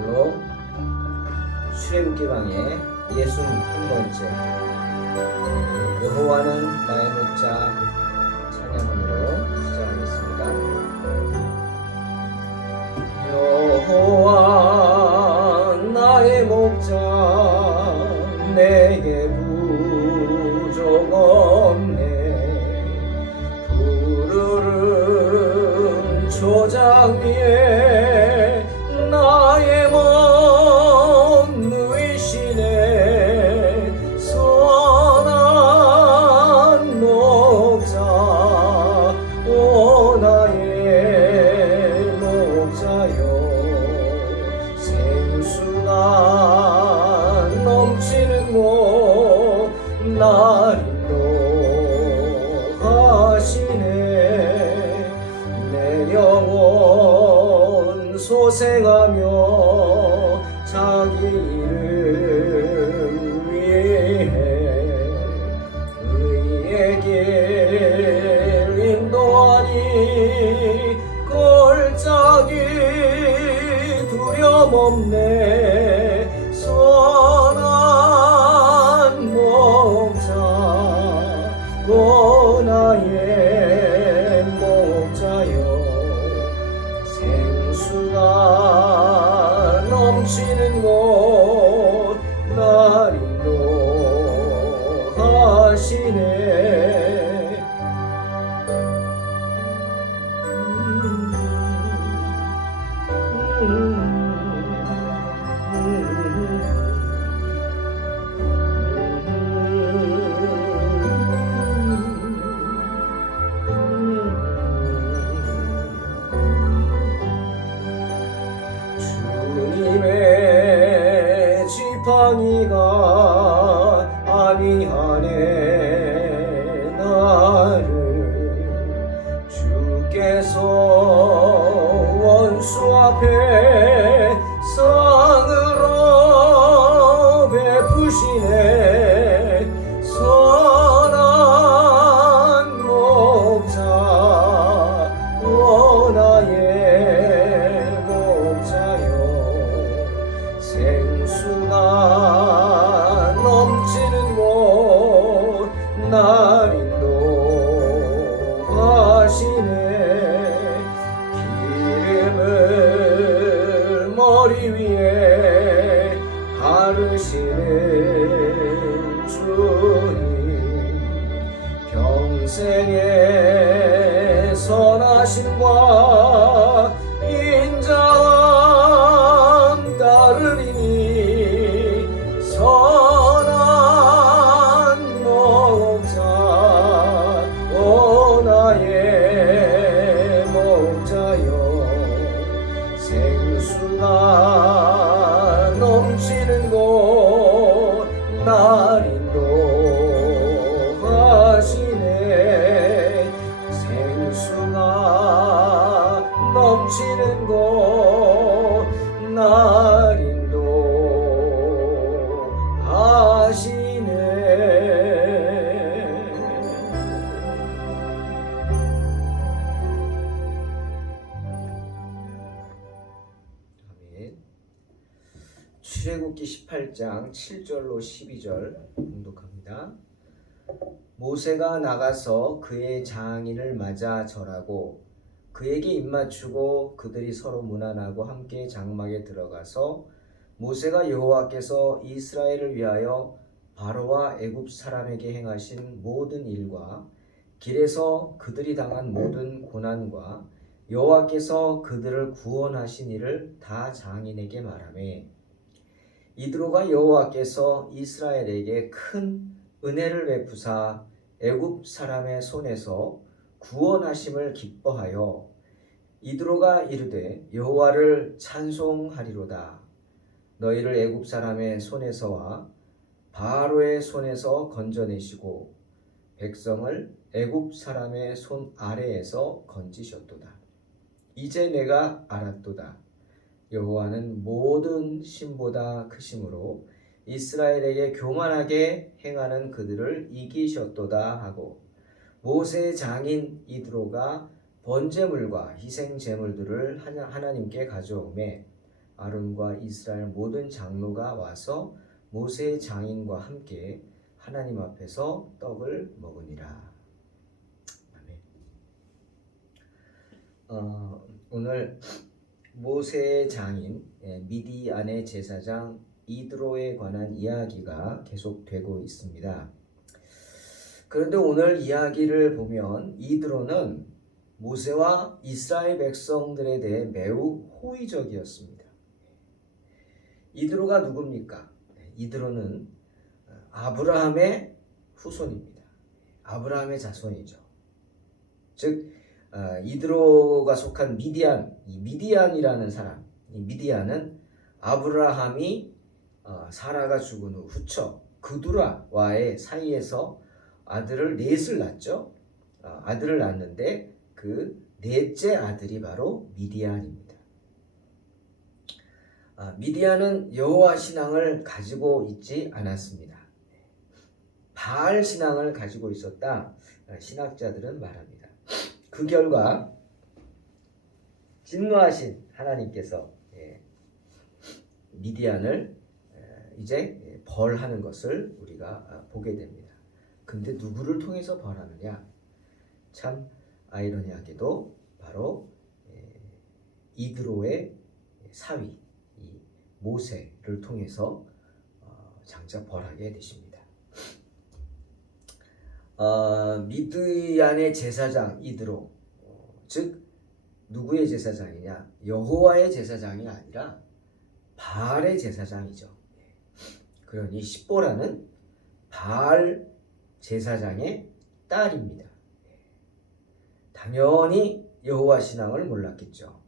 오늘로 출애굽기 강의 61번째 여호와는 나의 목자 찬양함으로 시작하겠습니다. 여호와 나의 목자 내게 부족 없네. 푸르른 초장 위에 나의 몸 누이시네. 선한 목자 오 나의 목자여. 생수가 넘치는 곳 날 인도하시네. 내 영혼 소생하며 자기 이름 위해 의의 길 인도하니 골짜기 두려움 없네. 선한 목자 오 나의 목자여. 생수가 넘치는 곳 날 인도하시네. 주님의 지팡이가 안위하네 나를. 주께서 원수 앞에 상으로 베푸시네. 선한 목자 오 나의 목자여. 생수가 넘치는 곳 날 인도하시네. 기름을 머리 위에 바르시는 주님. 평생의 선하심과 인자함 따르리니. 선한 목자 오 나의 목자여. 생수가 넘치는 곳 날 인도하시네. 생수가 넘치는 곳 날 인도하시네. 아멘. 출애굽기 18장 7절로 12절 봉독합니다. 모세가 나가서 그의 장인을 맞아 절하고 그에게 입맞추고 그들이 서로 문안하고 함께 장막에 들어가서 모세가 여호와께서 이스라엘을 위하여 바로와 애굽 사람에게 행하신 모든 일과 길에서 그들이 당한 모든 고난과 여호와께서 그들을 구원하신 일을 다 장인에게 말하매, 이드로가 여호와께서 이스라엘에게 큰 은혜를 베푸사 애굽 사람의 손에서 구원하심을 기뻐하여 이드로가 이르되 여호와를 찬송하리로다. 너희를 애굽 사람의 손에서와 바로의 손에서 건져내시고 백성을 애굽 사람의 손 아래에서 건지셨도다. 이제 내가 알았도다. 여호와는 모든 신보다 크심으로 이스라엘에게 교만하게 행하는 그들을 이기셨도다 하고, 모세의 장인 이드로가 번제물과 희생 제물들을 하나님께 가져오매 아론과 이스라엘 모든 장로가 와서 모세의 장인과 함께 하나님 앞에서 떡을 먹으니라. 아멘. 오늘 모세의 장인 미디안의 제사장 이드로에 관한 이야기가 계속되고 있습니다. 그런데 오늘 이야기를 보면 이드로는 모세와 이스라엘 백성들에 대해 매우 호의적이었습니다. 이드로가 누굽니까? 이드로는 아브라함의 후손입니다. 아브라함의 자손이죠. 즉 이드로가 속한 미디안, 이 미디안이라는 사람, 이 미디안은 아브라함이 사라가 죽은 후 후처 그두라와의 사이에서 아들을 넷을 낳죠. 아들을 낳는데 그 넷째 아들이 바로 미디안입니다. 미디안은 여호와 신앙을 가지고 있지 않았습니다. 바알 신앙을 가지고 있었다. 신학자들은 말합니다. 그 결과 진노하신 하나님께서 미디안을 이제 벌하는 것을 우리가 보게 됩니다. 근데 누구를 통해서 벌하느냐? 참 아이러니하게도 바로 이드로의 사위 이 모세를 통해서 장차 벌하게 되십니다. 미드얀의 제사장 이드로, 즉 누구의 제사장이냐? 여호와의 제사장이 아니라 바알의 제사장이죠. 그러니 십보라는 바알 제사장의 딸입니다. 당연히 여호와 신앙을 몰랐겠죠.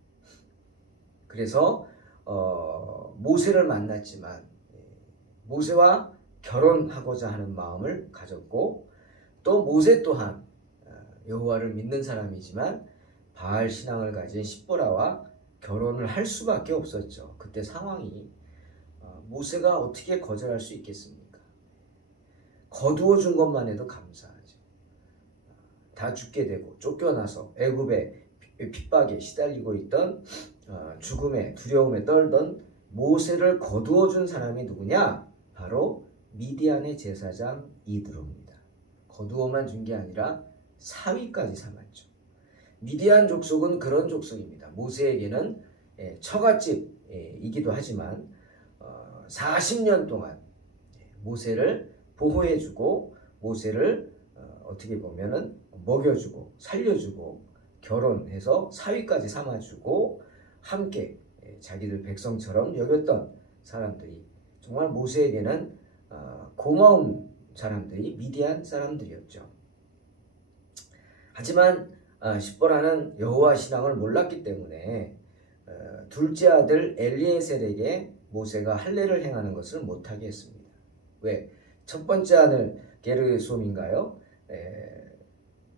그래서 모세를 만났지만 모세와 결혼하고자 하는 마음을 가졌고, 또 모세 또한 여호와를 믿는 사람이지만 바알 신앙을 가진 십보라와 결혼을 할 수밖에 없었죠. 그때 상황이 모세가 어떻게 거절할 수 있겠습니까? 거두어 준 것만 해도 감사하죠. 다 죽게 되고 쫓겨나서 애굽의 핍박에 시달리고 있던 죽음의 두려움에 떨던 모세를 거두어 준 사람이 누구냐? 바로 미디안의 제사장 이드로입니다. 거두어만 준 게 아니라 사위까지 삼았죠. 미디안 족속은 그런 족속입니다. 모세에게는 처갓집이기도 하지만 40년 동안 모세를 보호해주고 모세를 어떻게 보면은 먹여주고 살려주고 결혼해서 사위까지 삼아주고 함께 자기들 백성처럼 여겼던 사람들이 정말 모세에게는 고마운 사람들이 미디안 사람들이었죠. 하지만 십보라는 여호와 신앙을 몰랐기 때문에 둘째 아들 엘리에셀에게 모세가 할례를 행하는 것을 못하게 했습니다. 왜? 첫 번째 아들 게르솜인가요?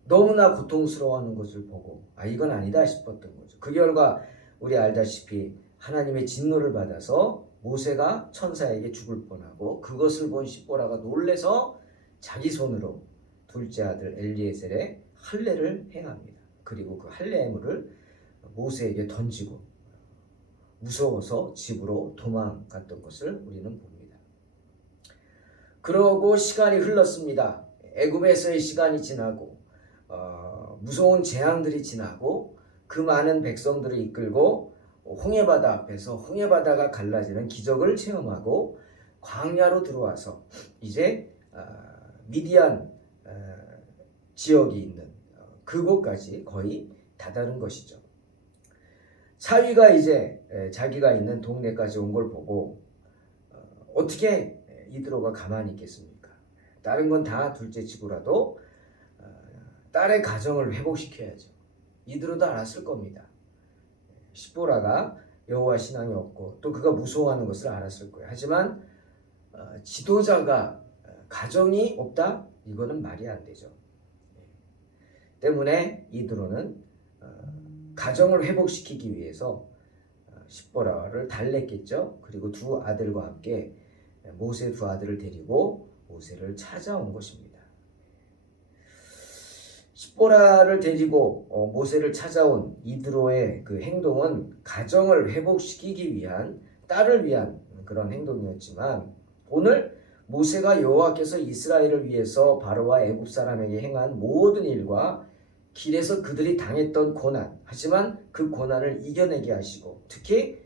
너무나 고통스러워하는 것을 보고 이건 아니다 싶었던 거죠. 그 결과 우리 알다시피 하나님의 진노를 받아서 모세가 천사에게 죽을 뻔하고, 그것을 본 십보라가 놀래서 자기 손으로 둘째 아들 엘리에셀의 할례를 행합니다. 그리고 그 할례물을 모세에게 던지고 무서워서 집으로 도망갔던 것을 우리는 봅니다. 그러고 시간이 흘렀습니다. 애굽에서의 시간이 지나고 무서운 재앙들이 지나고 그 많은 백성들을 이끌고 홍해바다 앞에서 홍해바다가 갈라지는 기적을 체험하고 광야로 들어와서 이제 미디안 지역이 있는 그곳까지 거의 다다른 것이죠. 사위가 이제 자기가 있는 동네까지 온 걸 보고 어떻게 이드로가 가만히 있겠습니까? 다른 건 다 둘째치고라도 딸의 가정을 회복시켜야죠. 이드로도 알았을 겁니다. 십보라가 여호와 신앙이 없고 또 그가 무서워하는 것을 알았을 거예요. 하지만 지도자가 가정이 없다? 이거는 말이 안 되죠. 때문에 이드로는 가정을 회복시키기 위해서 십보라를 달랬겠죠. 그리고 두 아들과 함께 모세 두 아들을 데리고 모세를 찾아온 것입니다. 십보라를 데리고 모세를 찾아온 이드로의 그 행동은 가정을 회복시키기 위한, 딸을 위한 그런 행동이었지만, 오늘 모세가 여호와께서 이스라엘을 위해서 바로와 애굽 사람에게 행한 모든 일과 길에서 그들이 당했던 고난, 하지만 그 고난을 이겨내게 하시고, 특히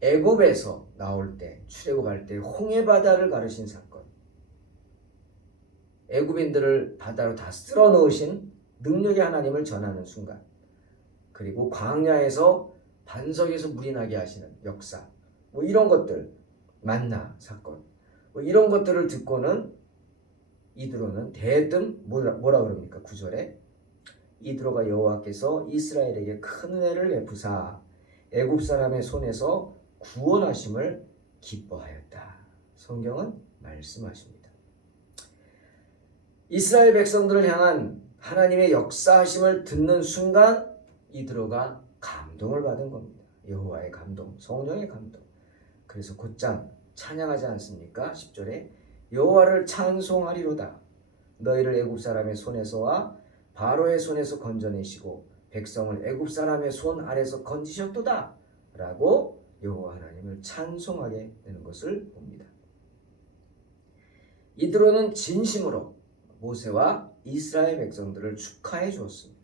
애굽에서 나올 때, 출애굽할 때 홍해 바다를 가르신 사건, 애굽인들을 바다로 다 쓸어 넣으신 능력의 하나님을 전하는 순간, 그리고 광야에서 반석에서 물이 나게 하시는 역사, 뭐 이런 것들, 만나 사건, 뭐 이런 것들을 듣고는 이드로는 대뜸 뭐라 그럽니까? 9절에 이드로가 여호와께서 이스라엘에게 큰 은혜를 베푸사 애굽 사람의 손에서 구원하심을 기뻐하였다. 성경은 말씀하십니다. 이스라엘 백성들을 향한 하나님의 역사하심을 듣는 순간 이드로가 감동을 받은 겁니다. 여호와의 감동, 성령의 감동. 그래서 곧장 찬양하지 않습니까? 10절에 여호와를 찬송하리로다. 너희를 애굽 사람의 손에서와 바로의 손에서 건져내시고 백성을 애굽 사람의 손 아래서 건지셨도다. 라고 여호와 하나님을 찬송하게 되는 것을 봅니다. 이드로는 진심으로 모세와 이스라엘 백성들을 축하해 주었습니다.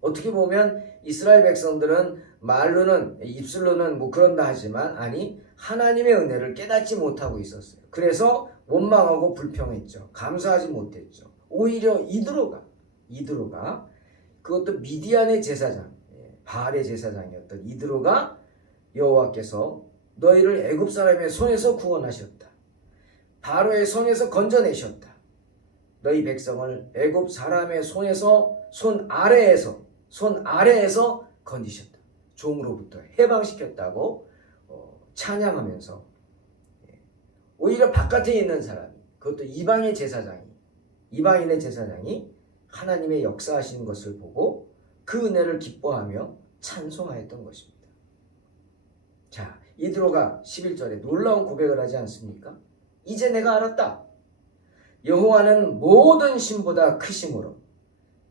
어떻게 보면 이스라엘 백성들은 말로는, 입술로는 뭐 그런다 하지만 아니, 하나님의 은혜를 깨닫지 못하고 있었어요. 그래서 원망하고 불평했죠. 감사하지 못했죠. 오히려 이드로가 그것도 미디안의 제사장, 바알의 제사장이었던 이드로가 여호와께서 너희를 애굽 사람의 손에서 구원하셨다. 바로의 손에서 건져내셨다. 너희 백성을 애굽 사람의 손 아래에서 건지셨다. 종으로부터 해방시켰다고 찬양하면서, 오히려 바깥에 있는 사람이, 그것도 이방인의 제사장이 하나님의 역사하시는 것을 보고 그 은혜를 기뻐하며 찬송하였던 것입니다. 자, 이드로가 11절에 놀라운 고백을 하지 않습니까? 이제 내가 알았다. 여호와는 모든 신보다 크심으로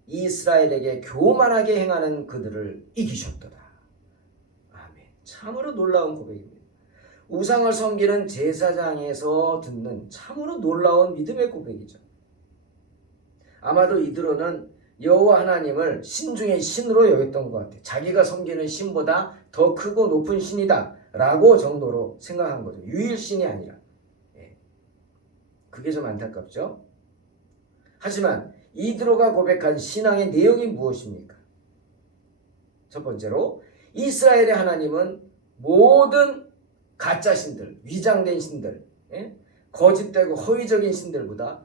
이스라엘에게 교만하게 행하는 그들을 이기셨도다. 아멘. 참으로 놀라운 고백입니다. 우상을 섬기는 제사장에서 듣는 참으로 놀라운 믿음의 고백이죠. 아마도 이드로는 여호와 하나님을 신 중의 신으로 여겼던 것 같아요. 자기가 섬기는 신보다 더 크고 높은 신이다 라고 정도로 생각한 거죠. 유일신이 아니라. 그게 좀 안타깝죠. 하지만 이드로가 고백한 신앙의 내용이 무엇입니까? 첫 번째로 이스라엘의 하나님은 모든 가짜 신들, 위장된 신들, 거짓되고 허위적인 신들보다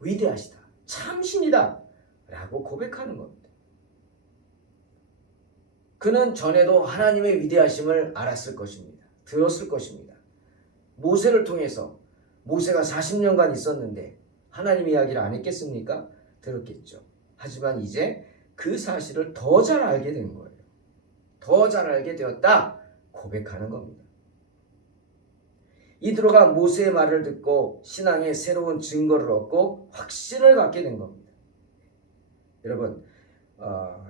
위대하시다. 참신이다 라고 고백하는 겁니다. 그는 전에도 하나님의 위대하심을 알았을 것입니다. 들었을 것입니다. 모세를 통해서, 모세가 40년간 있었는데 하나님 이야기를 안 했겠습니까? 들었겠죠. 하지만 이제 그 사실을 더 잘 알게 된 거예요. 더 잘 알게 되었다 고백하는 겁니다. 이드로가 모세의 말을 듣고 신앙의 새로운 증거를 얻고 확신을 갖게 된 겁니다. 여러분,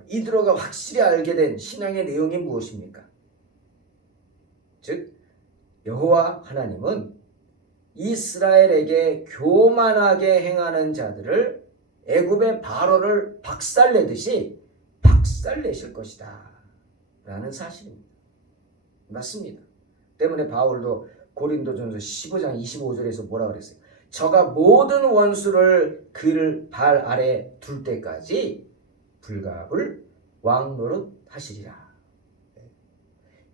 이드로가 확실히 알게 된 신앙의 내용이 무엇입니까? 즉, 여호와 하나님은 이스라엘에게 교만하게 행하는 자들을 애굽의 바로를 박살내듯이 박살내실 것이다 라는 사실입니다. 맞습니다. 때문에 바울도 고린도전서 15장 25절에서 뭐라 그랬어요? 저가 모든 원수를 그를 발 아래 둘 때까지 불갑을 왕노릇 하시리라.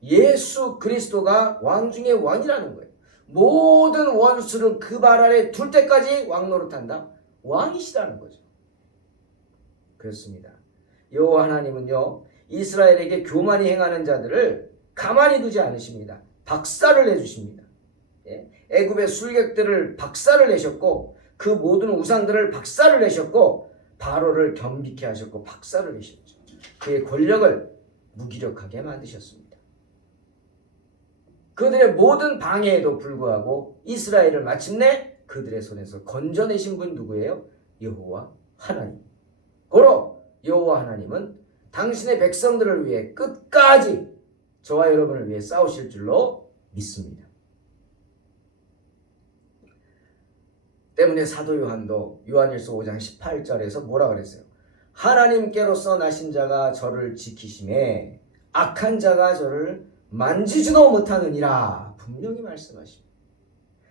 예수 그리스도가 왕 중의 왕이라는 거예요. 모든 원수를 그 발 아래 둘 때까지 왕노릇한다. 왕이시라는 거죠. 그렇습니다. 여호와 하나님은요, 이스라엘에게 교만히 행하는 자들을 가만히 두지 않으십니다. 박살을 내주십니다. 애굽의 술객들을 박살을 내셨고, 그 모든 우상들을 박살을 내셨고, 바로를 겸비케 하셨고 박살을 내셨죠. 그의 권력을 무기력하게 만드셨습니다. 그들의 모든 방해에도 불구하고 이스라엘을 마침내 그들의 손에서 건져내신 분 누구예요? 여호와 하나님. 고로 여호와 하나님은 당신의 백성들을 위해 끝까지 저와 여러분을 위해 싸우실 줄로 믿습니다. 때문에 사도 요한도 요한일서 5장 18절에서 뭐라 그랬어요? 하나님께로서 나신 자가 저를 지키심에 악한 자가 저를 만지지도 못하느니라 분명히 말씀하십니다.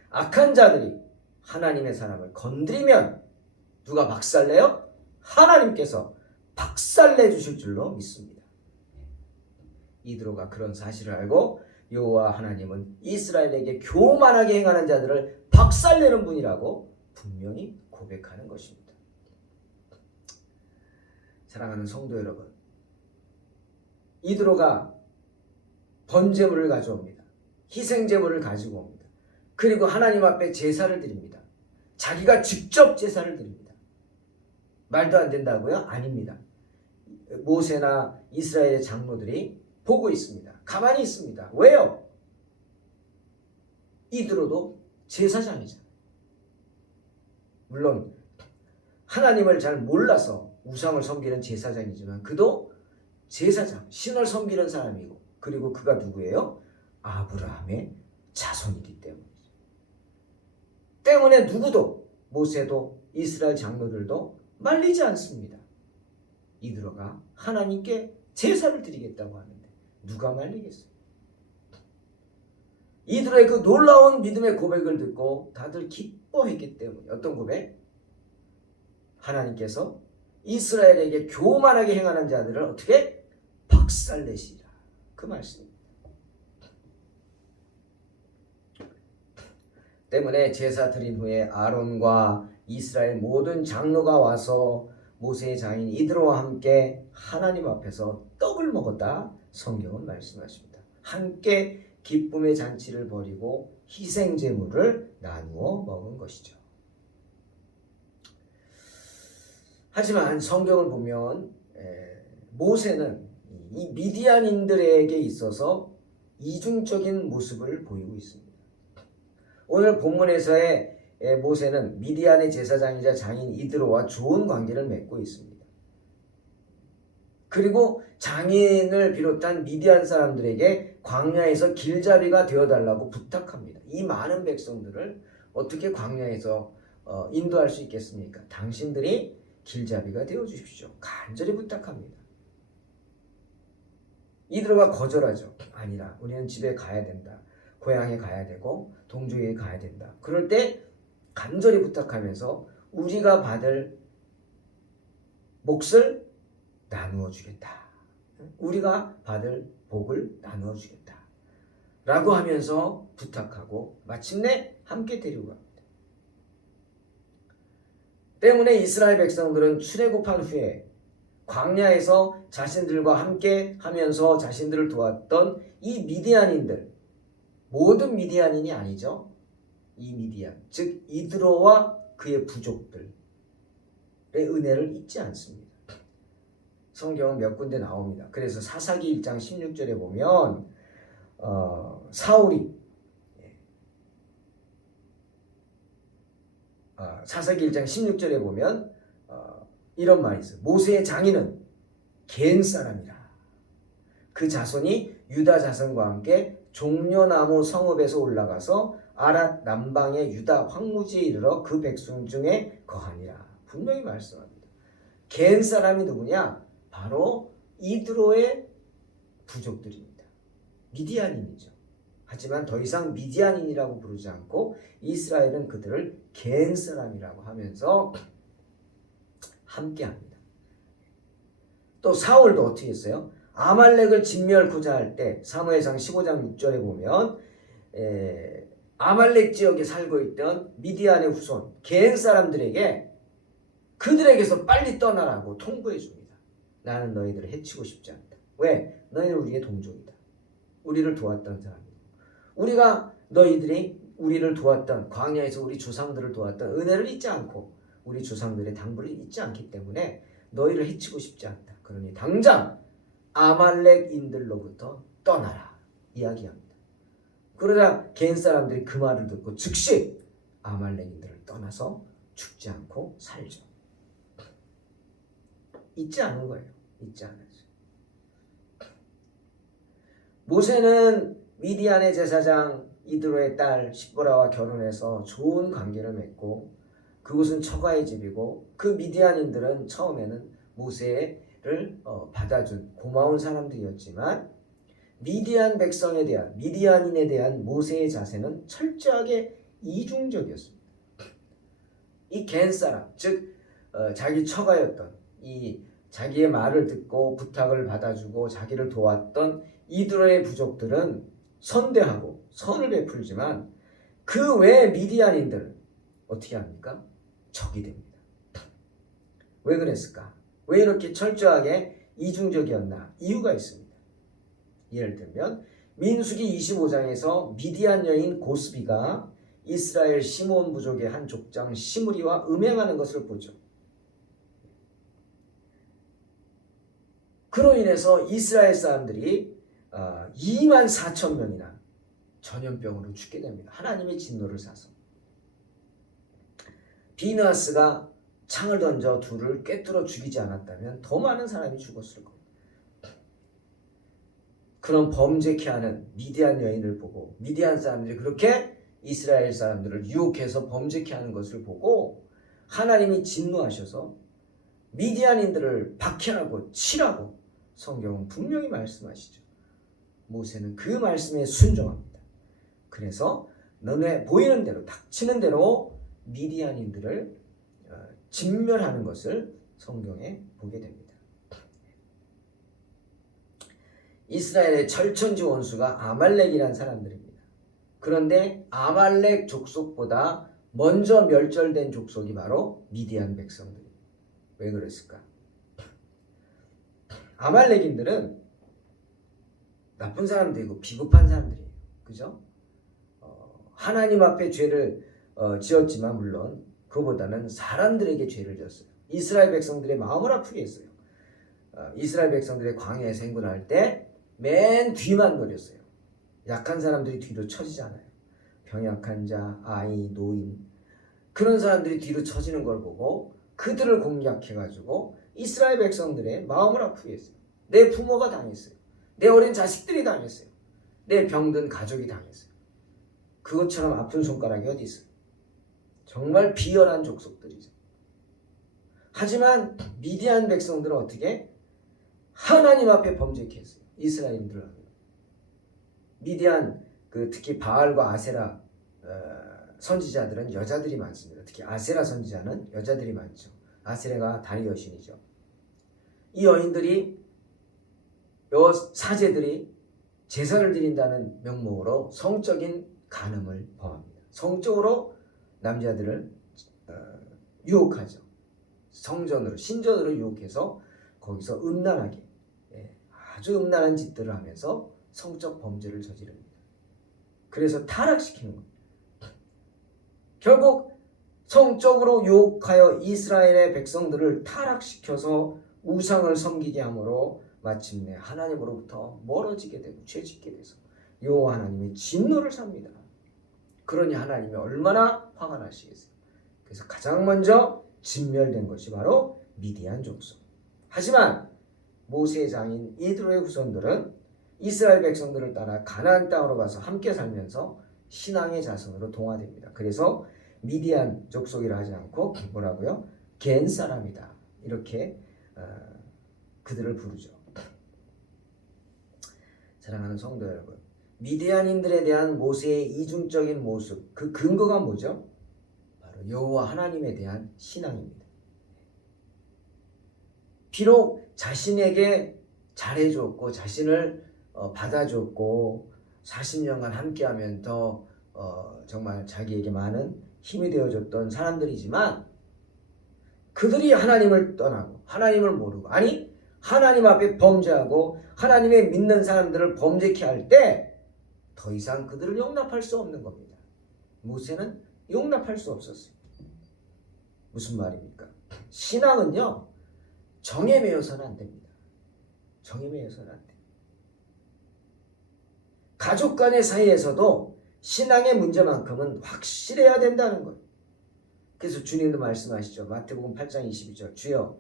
악한 자들이 하나님의 사람을 건드리면 누가 박살내요? 하나님께서 박살내 주실 줄로 믿습니다. 이드로가 그런 사실을 알고 여호와 하나님은 이스라엘에게 교만하게 행하는 자들을 박살내는 분이라고 분명히 고백하는 것입니다. 사랑하는 성도 여러분, 이드로가 번제물을 가져옵니다. 희생제물을 가지고 옵니다. 그리고 하나님 앞에 제사를 드립니다. 자기가 직접 제사를 드립니다. 말도 안 된다고요? 아닙니다. 모세나 이스라엘의 장로들이 보고 있습니다. 가만히 있습니다. 왜요? 이드로도 제사장이잖아요. 물론 하나님을 잘 몰라서 우상을 섬기는 제사장이지만 그도 제사장, 신을 섬기는 사람이고, 그리고 그가 누구예요? 아브라함의 자손이기 때문에 누구도, 모세도 이스라엘 장로들도 말리지 않습니다. 이드로가 하나님께 제사를 드리겠다고 하는데 누가 말리겠어요? 이드로의 그 놀라운 믿음의 고백을 듣고 다들 기뻐했기 때문에, 어떤 고백? 하나님께서 이스라엘에게 교만하게 행하는 자들을 어떻게? 박살내시리라. 그 말씀입니다. 때문에 제사 드린 후에 아론과 이스라엘 모든 장로가 와서 모세의 장인 이드로와 함께 하나님 앞에서 떡을 먹었다 성경은 말씀하십니다. 함께 기쁨의 잔치를 벌이고 희생 제물을 나누어 먹은 것이죠. 하지만 성경을 보면 모세는 이 미디안인들에게 있어서 이중적인 모습을 보이고 있습니다. 오늘 본문에서의 모세는 미디안의 제사장이자 장인 이드로와 좋은 관계를 맺고 있습니다. 그리고 장인을 비롯한 미디안 사람들에게 광야에서 길잡이가 되어달라고 부탁합니다. 이 많은 백성들을 어떻게 광야에서 인도할 수 있겠습니까? 당신들이 길잡이가 되어주십시오. 간절히 부탁합니다. 이드로가 거절하죠. 아니라 우리는 집에 가야 된다. 고향에 가야 되고 동족에 가야 된다. 그럴 때 간절히 부탁하면서 우리가 받을 몫을 나누어 주겠다. 우리가 받을 복을 나누어 주겠다. 라고 하면서 부탁하고 마침내 함께 데리고 갑니다. 때문에 이스라엘 백성들은 출애굽한 후에 광야에서 자신들과 함께 하면서 자신들을 도왔던 이 미디안인들, 모든 미디안인이 아니죠. 이 미디안, 즉 이드로와 그의 부족들의 은혜를 잊지 않습니다. 성경은 몇 군데 나옵니다. 그래서 사사기 1장 16절에 보면 사사기 1장 16절에 보면 이런 말이 있어요. 모세의 장인은 겐 사람이라. 그 자손이 유다 자손과 함께 종려나무 성읍에서 올라가서 아랏 남방의 유다 황무지에 이르러 그 백성 중에 거하니라. 분명히 말씀합니다. 겐 사람이 누구냐? 바로 이드로의 부족들입니다. 미디안인이죠. 하지만 더 이상 미디안인이라고 부르지 않고 이스라엘은 그들을 겐 사람이라고 하면서 함께합니다. 또 사울도 어떻게 했어요? 아말렉을 진멸하고자 할 때 사무엘상 15장 6절에 보면 아말렉 지역에 살고 있던 미디안의 후손 겐 사람들에게 그들에게서 빨리 떠나라고 통보해 줍니다. 나는 너희들을 해치고 싶지 않다. 왜? 너희는 우리의 동족이다. 우리를 도왔던 사람이고 우리가 너희들이 우리를 도왔던 광야에서 우리 조상들을 도왔던 은혜를 잊지 않고 우리 조상들의 당부를 잊지 않기 때문에 너희를 해치고 싶지 않다. 그러니 당장 아말렉인들로부터 떠나라 이야기합니다. 그러자 겐 사람들이 그 말을 듣고 즉시 아말렉인들을 떠나서 죽지 않고 살죠. 있지 않은 거예요. 있지 않았죠. 모세는 미디안의 제사장 이드로의 딸 십보라와 결혼해서 좋은 관계를 맺고 그곳은 처가의 집이고 그 미디안인들은 처음에는 모세를 받아준 고마운 사람들이었지만 미디안인에 대한 모세의 자세는 철저하게 이중적이었습니다. 이 겐 사람, 즉 자기 처가였던 이 자기의 말을 듣고 부탁을 받아주고 자기를 도왔던 이드로의 부족들은 선대하고 선을 베풀지만 그 외 미디안인들은 어떻게 합니까? 적이 됩니다. 왜 그랬을까? 왜 이렇게 철저하게 이중적이었나? 이유가 있습니다. 예를 들면 민수기 25장에서 미디안 여인 고스비가 이스라엘 시몬 부족의 한 족장 시므리와 음행하는 것을 보죠. 그로 인해서 이스라엘 사람들이 2만 4천 명이나 전염병으로 죽게 됩니다. 하나님의 진노를 사서. 비느하스가 창을 던져 둘을 꿰뚫어 죽이지 않았다면 더 많은 사람이 죽었을 겁니다. 그런 범죄케 하는 미디안 여인을 보고 미디안 사람들이 그렇게 이스라엘 사람들을 유혹해서 범죄케 하는 것을 보고 하나님이 진노하셔서 미디안인들을 박해하고 치라고 성경은 분명히 말씀하시죠. 모세는 그 말씀에 순종합니다. 그래서 너네 보이는 대로 닥치는 대로 미디안인들을 진멸하는 것을 성경에 보게 됩니다. 이스라엘의 철천지 원수가 아말렉이란 사람들입니다. 그런데 아말렉 족속보다 먼저 멸절된 족속이 바로 미디안 백성들입니다. 왜 그랬을까? 아말렉인들은 나쁜 사람들이고 비겁한 사람들이에요. 그죠? 하나님 앞에 죄를 지었지만 물론 그보다는 사람들에게 죄를 지었어요. 이스라엘 백성들의 마음을 아프게 했어요. 이스라엘 백성들의 광야에서 행군할 때 맨 뒤만 노렸어요. 약한 사람들이 뒤로 처지잖아요. 병약한 자, 아이, 노인 그런 사람들이 뒤로 처지는 걸 보고 그들을 공략해가지고 이스라엘 백성들의 마음을 아프게 했어요. 내 부모가 당했어요. 내 어린 자식들이 당했어요. 내 병든 가족이 당했어요. 그것처럼 아픈 손가락이 어디 있어요? 정말 비열한 족속들이죠. 하지만 미디안 백성들은 어떻게? 하나님 앞에 범죄케 했어요. 이스라엘인들을. 미디안 특히 바알과 아세라 선지자들은 여자들이 많습니다. 특히 아세라 선지자는 여자들이 많죠. 아세라가 다리 여신이죠. 이 여인들이 사제들이 제사를 드린다는 명목으로 성적인 간음을 범합니다. 성적으로 남자들을 유혹하죠. 성전으로 신전으로 유혹해서 거기서 음란하게 아주 음란한 짓들을 하면서 성적 범죄를 저지릅니다. 그래서 타락시키는 겁니다. 결국 성적으로 유혹하여 이스라엘의 백성들을 타락시켜서 우상을 섬기게 함으로 마침내 하나님으로부터 멀어지게 되고 죄짓게 돼서 여호와 하나님의 진노를 삽니다. 그러니 하나님이 얼마나 화가 나시겠어요. 그래서 가장 먼저 진멸된 것이 바로 미디안 족속. 하지만 모세의 장인 이드로의 후손들은 이스라엘 백성들을 따라 가나안 땅으로 가서 함께 살면서 신앙의 자손으로 동화됩니다. 그래서 미디안 족속이라 하지 않고 뭐라고요? 겐 사람이다. 이렇게 그들을 부르죠. 사랑하는 성도 여러분, 미디안인들에 대한 모세의 이중적인 모습, 그 근거가 뭐죠? 바로 여호와 하나님에 대한 신앙입니다. 비록 자신에게 잘해줬고 자신을 받아줬고 40년간 함께하면 더 정말 자기에게 많은 힘이 되어줬던 사람들이지만 그들이 하나님을 떠나고 하나님을 모르고 하나님 앞에 범죄하고 하나님의 믿는 사람들을 범죄케 할 때 더 이상 그들을 용납할 수 없는 겁니다. 모세는 용납할 수 없었어요. 무슨 말입니까? 신앙은요, 정에 매여서는 안 됩니다. 정에 매여서는 안 돼요. 가족 간의 사이에서도 신앙의 문제만큼은 확실해야 된다는 거예요. 그래서 주님도 말씀하시죠. 마태복음 8장 22절 주여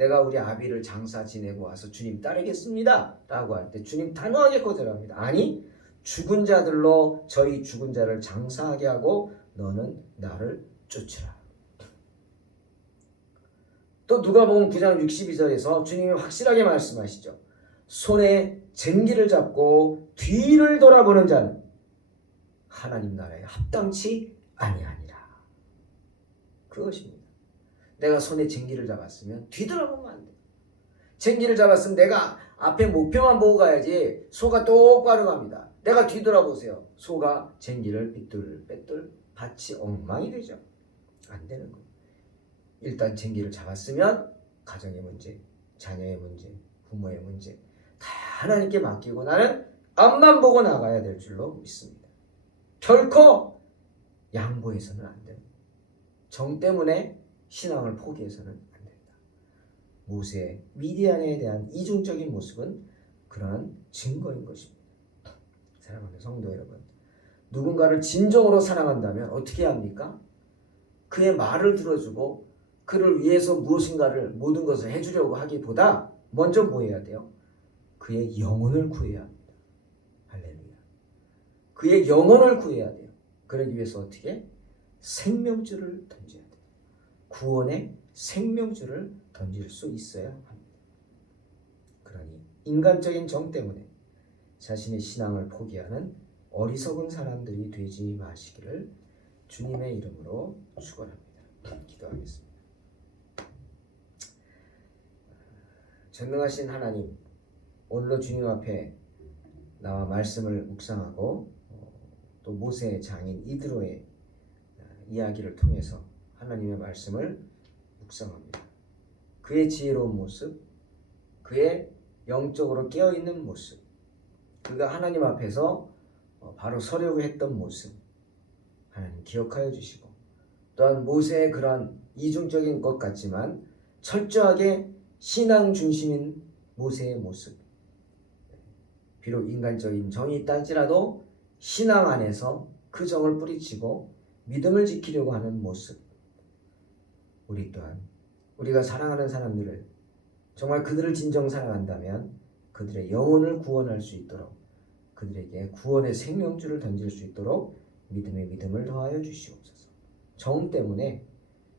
내가 우리 아비를 장사 지내고 와서 주님 따르겠습니다 라고 할 때 주님 단호하게 거절합니다. 아니, 죽은 자들로 저희 죽은 자를 장사하게 하고 너는 나를 쫓으라. 또 누가복음 9장 62절에서 주님이 확실하게 말씀하시죠. 손에 쟁기를 잡고 뒤를 돌아보는 자는 하나님 나라에 합당치 아니하니라. 그것입니다. 내가 손에 쟁기를 잡았으면 뒤돌아보면 안 돼. 쟁기를 잡았으면 내가 앞에 목표만 보고 가야지. 소가 똑바로 갑니다. 내가 뒤돌아보세요. 소가 쟁기를 삐뚤빼뚤 밭이 엉망이 되죠. 안 되는 거예요. 일단 쟁기를 잡았으면 가정의 문제, 자녀의 문제, 부모의 문제 다 하나님께 맡기고 나는 앞만 보고 나가야 될 줄로 믿습니다. 결코 양보해서는 안 됩니다. 정 때문에 신앙을 포기해서는 안 됩니다. 모세의 미디안에 대한 이중적인 모습은 그러한 증거인 것입니다. 사랑하는 성도 여러분, 누군가를 진정으로 사랑한다면 어떻게 해야 합니까? 그의 말을 들어주고 그를 위해서 무엇인가를 모든 것을 해주려고 하기보다 먼저 뭐 해야 돼요? 그의 영혼을 구해야 합니다. 할렐루야. 그의 영혼을 구해야 돼요. 그러기 위해서 어떻게? 생명줄을 던져야 돼요. 구원의 생명줄을 던질 수 있어야 합니다. 그러니 인간적인 정 때문에 자신의 신앙을 포기하는 어리석은 사람들이 되지 마시기를 주님의 이름으로 축원합니다. 기도하겠습니다. 전능하신 하나님, 오늘도 주님 앞에 나와 말씀을 묵상하고 또 모세의 장인 이드로의 이야기를 통해서 하나님의 말씀을 묵상합니다. 그의 지혜로운 모습, 그의 영적으로 깨어있는 모습, 그가 하나님 앞에서 바로 서려고 했던 모습 하나님 기억하여 주시고, 또한 모세의 그런 이중적인 것 같지만 철저하게 신앙 중심인 모세의 모습, 비록 인간적인 정이 있다 할지라도 신앙 안에서 그 정을 뿌리치고 믿음을 지키려고 하는 모습, 우리 또한 우리가 사랑하는 사람들을 정말 그들을 진정 사랑한다면 그들의 영혼을 구원할 수 있도록, 그들에게 구원의 생명줄을 던질 수 있도록 믿음의 믿음을 더하여 주시옵소서. 정 때문에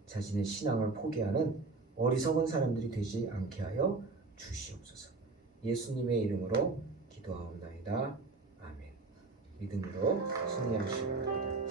자신의 신앙을 포기하는 어리석은 사람들이 되지 않게 하여 주시옵소서. 예수님의 이름으로 기도하옵나이다. 아멘. 믿음으로 승리하시기 바랍니다.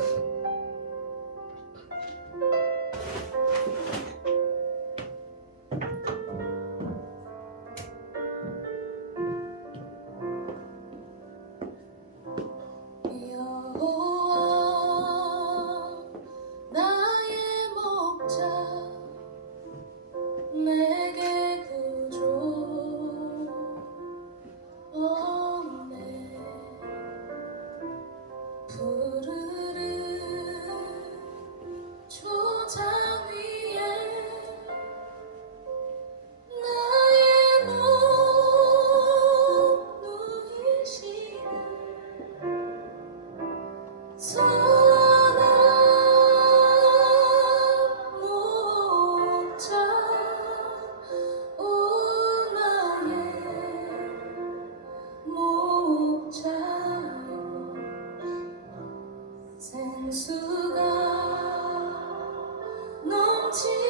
생수가 넘치